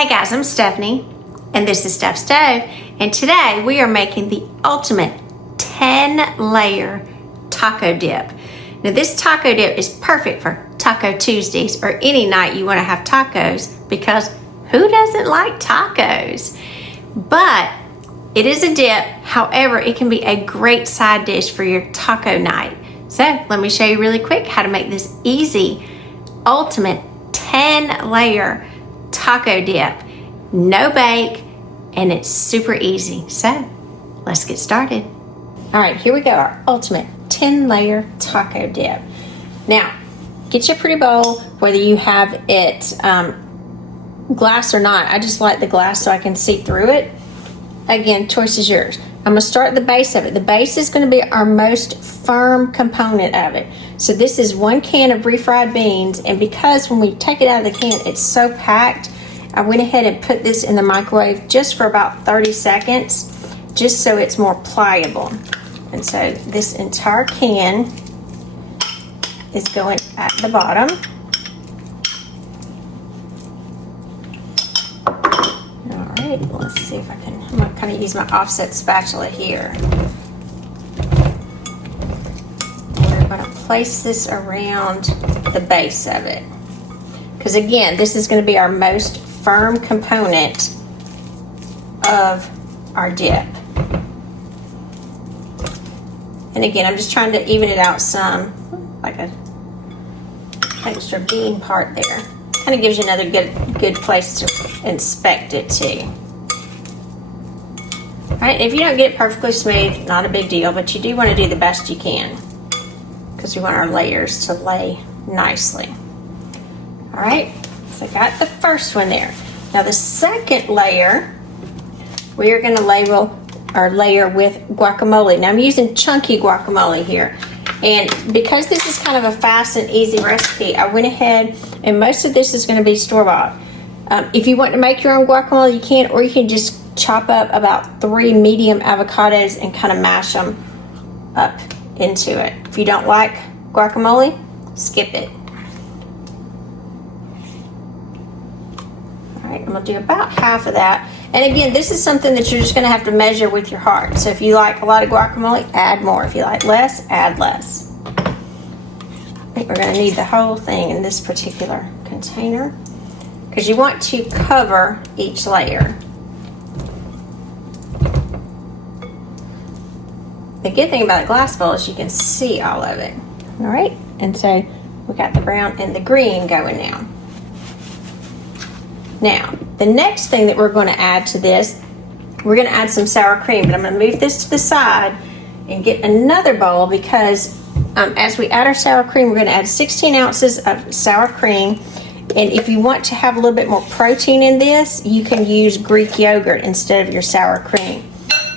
Hey guys, I'm Stephanie, and this is Steph Stove, and today we are making the ultimate 10-layer taco dip. Now this taco dip is perfect for Taco Tuesdays or any night you want to have tacos, because who doesn't like tacos? But it is a dip, however, it can be a great side dish for your taco night. So let me show you really quick how to make this easy, ultimate 10-layer taco dip. No bake, and it's super easy. So let's get started. All right, here we go, our ultimate 10-layer taco dip. Now, get your pretty bowl, whether you have it glass or not. I just like the glass so I can see through it. Again, choice is yours. I'm gonna start at the base of it. The base is gonna be our most firm component of it. So this is 1 can of refried beans, and because when we take it out of the can, it's so packed, I went ahead and put this in the microwave just for about 30 seconds, just so it's more pliable. And so this entire can is going at the bottom. All right, let's see if I can, I'm gonna kind of use my offset spatula here. We're gonna place this around the base of it, because again, this is gonna be our most firm component of our dip. And again, I'm just trying to even it out some, like a extra bean part there. Kind of gives you another good place to inspect it too. All right, if you don't get it perfectly smooth, not a big deal, but you do want to do the best you can, because we want our layers to lay nicely. All right, so I got the first one there. Now the second layer, we are going to label our layer with guacamole. Now I'm using chunky guacamole here, and because this is kind of a fast and easy recipe, I went ahead, and most of this is going to be store-bought. If you want to make your own guacamole, you can, or you can just chop up about 3 medium avocados and kind of mash them up into it. If you don't like guacamole, skip it. All right, I'm going to do about half of that. And again, this is something that you're just going to have to measure with your heart. So if you like a lot of guacamole, add more. If you like less, add less. I think we're going to need the whole thing in this particular container, because you want to cover each layer. The good thing about a glass bowl is you can see all of it. All right, and so we got the brown and the green going now. Now, the next thing that we're going to add to this, we're going to add some sour cream, but I'm going to move this to the side and get another bowl, because as we add our sour cream, we're going to add 16 ounces of sour cream. And if you want to have a little bit more protein in this, you can use Greek yogurt instead of your sour cream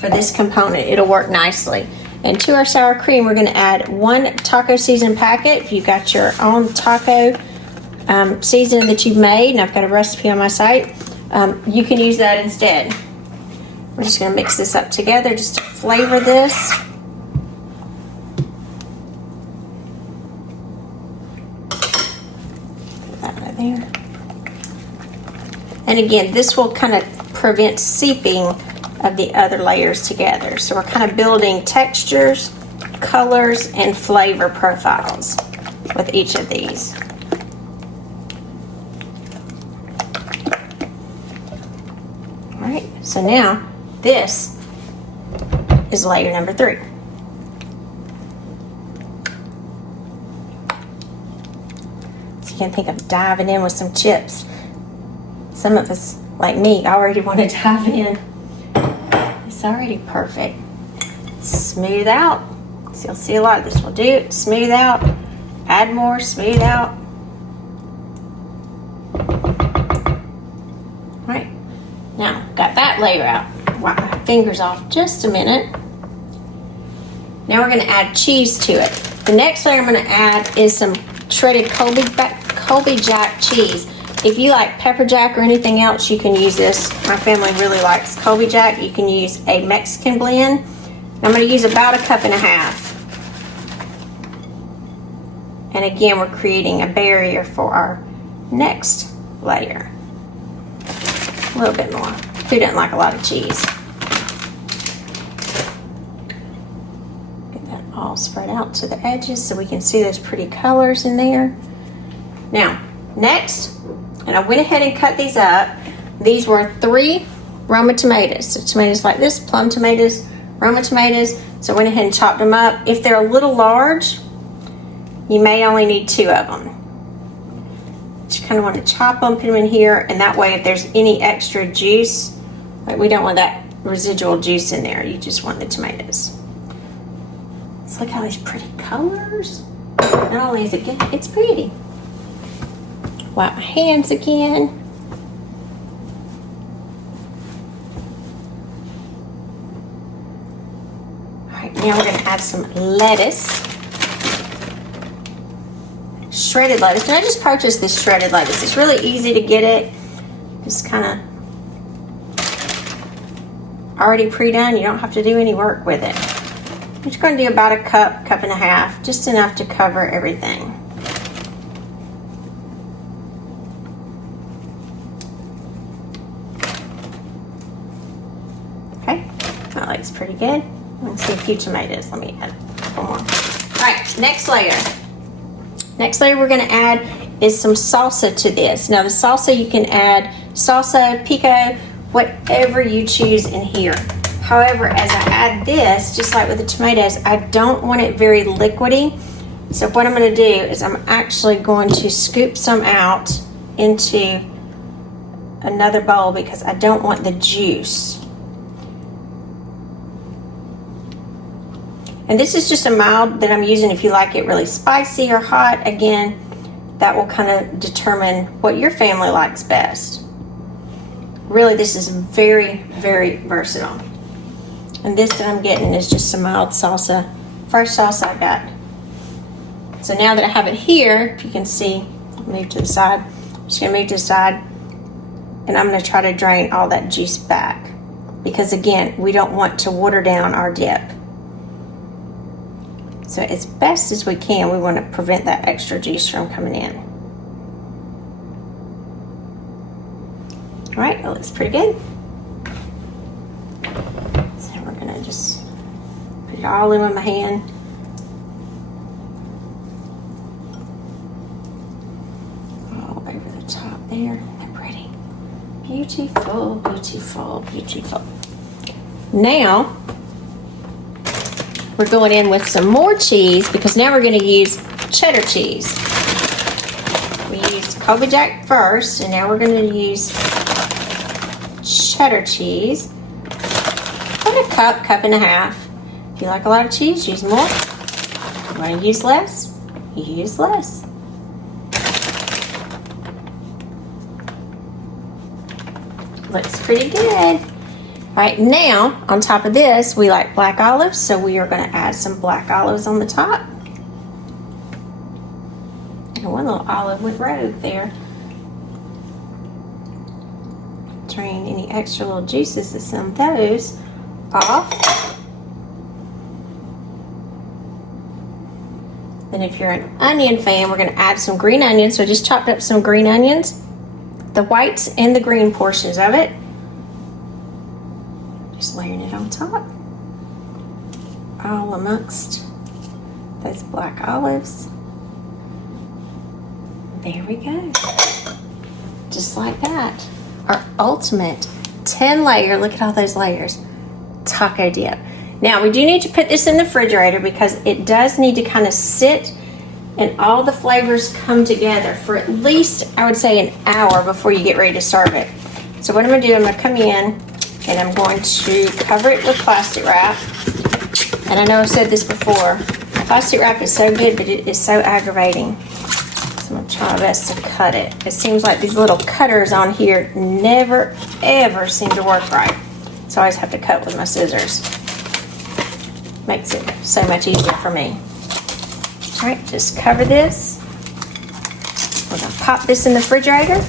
for this component. It'll work nicely. And to our sour cream, we're going to add 1 taco season packet. If you've got your own taco seasoning that you've made, and I've got a recipe on my site, you can use that instead. We're just going to mix this up together just to flavor this. Put that right there. And again, this will kind of prevent seeping of the other layers together. So we're kind of building textures, colors, and flavor profiles with each of these. So now this is layer number 3. So you can think of diving in with some chips. Some of us, like me, already want to dive in. It's already perfect. Smooth out. So you'll see a lot of this will do. Smooth out. Add more. Smooth out. Now, got that layer out. Wipe my fingers off just a minute. Now we're going to add cheese to it. The next layer I'm going to add is some shredded Colby Jack cheese. If you like pepper jack or anything else, you can use this. My family really likes Colby Jack. You can use a Mexican blend. I'm going to use about 1.5 cups. And again, we're creating a barrier for our next layer. A little bit more. Who doesn't like a lot of cheese? Get that all spread out to the edges so we can see those pretty colors in there. Now, next, and I went ahead and cut these up. These were 3 Roma tomatoes. So tomatoes like this, plum tomatoes, Roma tomatoes. So I went ahead and chopped them up. If they're a little large, you may only need 2 of them. You kind of want to chop them, put them in here, and that way if there's any extra juice, like we don't want that residual juice in there. You just want the tomatoes. Let's look at all these pretty colors. Not only is it good, it's pretty. Wipe my hands again. All right, now we're going to add some lettuce. Shredded lettuce, and I just purchased this shredded lettuce. It's really easy to get it. Just kind of already pre-done. You don't have to do any work with it. I'm just going to do about a cup, cup and a half, just enough to cover everything. Okay, that looks pretty good. I can see a few tomatoes. Let me add a couple more. All right, next layer. Next layer we're going to add is some salsa to this. Now the salsa, you can add salsa, pico, whatever you choose in here. However, as I add this, just like with the tomatoes, I don't want it very liquidy. So what I'm going to do is I'm actually going to scoop some out into another bowl because I don't want the juice. And this is just a mild that I'm using. If you like it really spicy or hot, again, that will kind of determine what your family likes best. Really, this is very, very versatile. And this that I'm getting is just some mild salsa, fresh salsa I got. So now that I have it here, if you can see, I'll move to the side. I'm just gonna move to the side, and I'm gonna try to drain all that juice back. Because again, we don't want to water down our dip. So as best as we can, we want to prevent that extra juice from coming in. All right, that looks pretty good. So we're gonna just put it all in with my hand. All over the top there. They're pretty. Beautiful, beautiful, beautiful. Now, we're going in with some more cheese because now we're going to use cheddar cheese. We used Colby Jack first, and now we're going to use cheddar cheese. About a cup, cup and a half. If you like a lot of cheese, use more. If you want to use less, you use less. Looks pretty good. Right now, on top of this, we like black olives, so we are going to add some black olives on the top. And one little olive went rogue there. Drain any extra little juices of some of those off. Then if you're an onion fan, we're going to add some green onions. So I just chopped up some green onions, the whites and the green portions of it. Just layering it on top, all amongst those black olives. There we go. Just like that. Our ultimate 10-layer, look at all those layers, taco dip. Now we do need to put this in the refrigerator because it does need to kind of sit and all the flavors come together for at least, I would say, an hour before you get ready to serve it. So what I'm going to do, I'm going to come in and I'm going to cover it with plastic wrap. And I know I've said this before, plastic wrap is so good, but it is so aggravating. So I'm going to try my best to cut it. It seems like these little cutters on here never, ever seem to work right. So I always have to cut with my scissors. Makes it so much easier for me. All right, just cover this. We're going to pop this in the refrigerator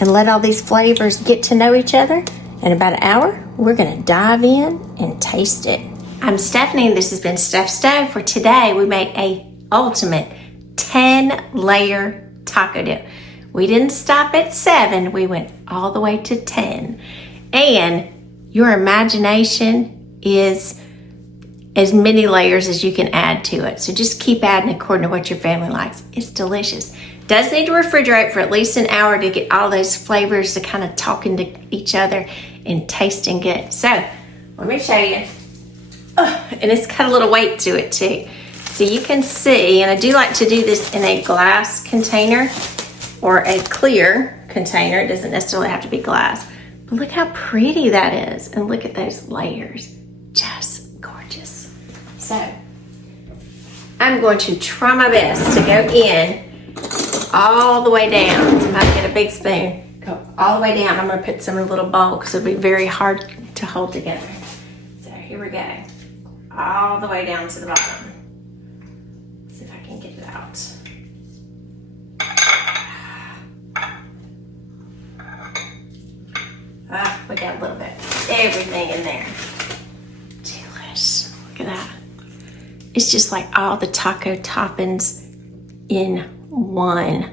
and let all these flavors get to know each other. In about an hour, we're going to dive in and taste it. I'm Stephanie, and this has been Steph Stove. For today, we made a ultimate 10-layer taco dip. We didn't stop at 7. We went all the way to 10. And your imagination is as many layers as you can add to it. So just keep adding according to what your family likes. It's delicious. Does need to refrigerate for at least an hour to get all those flavors to kind of talk into each other and tasting good. So let me show you. And it's got a little weight to it too. So you can see, and I do like to do this in a glass container or a clear container. It doesn't necessarily have to be glass. But look how pretty that is. And look at those layers. Just gorgeous. So I'm going to try my best to go in all the way down. So I might get a big spoon. Go all the way down. I'm going to put some in a little bowl because it'll be very hard to hold together. So here we go. All the way down to the bottom. See if I can get it out. We got a little bit of everything in there. Delish. Look at that. It's just like all the taco toppings in one.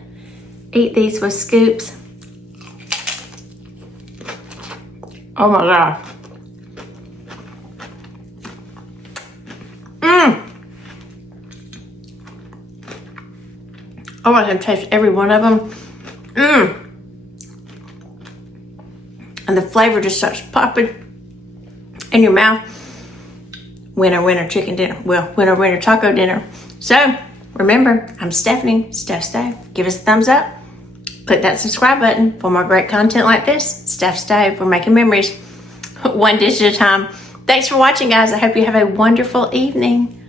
Eat these with scoops. Oh my God. Oh, I can taste every one of them. And the flavor just starts popping in your mouth. Winner chicken dinner. Well, winner taco dinner. So remember, I'm Stephanie, Steph Stove. Give us a thumbs up. Click that subscribe button for more great content like this. Steph Stove, we're making memories one dish at a time. Thanks for watching, guys. I hope you have a wonderful evening.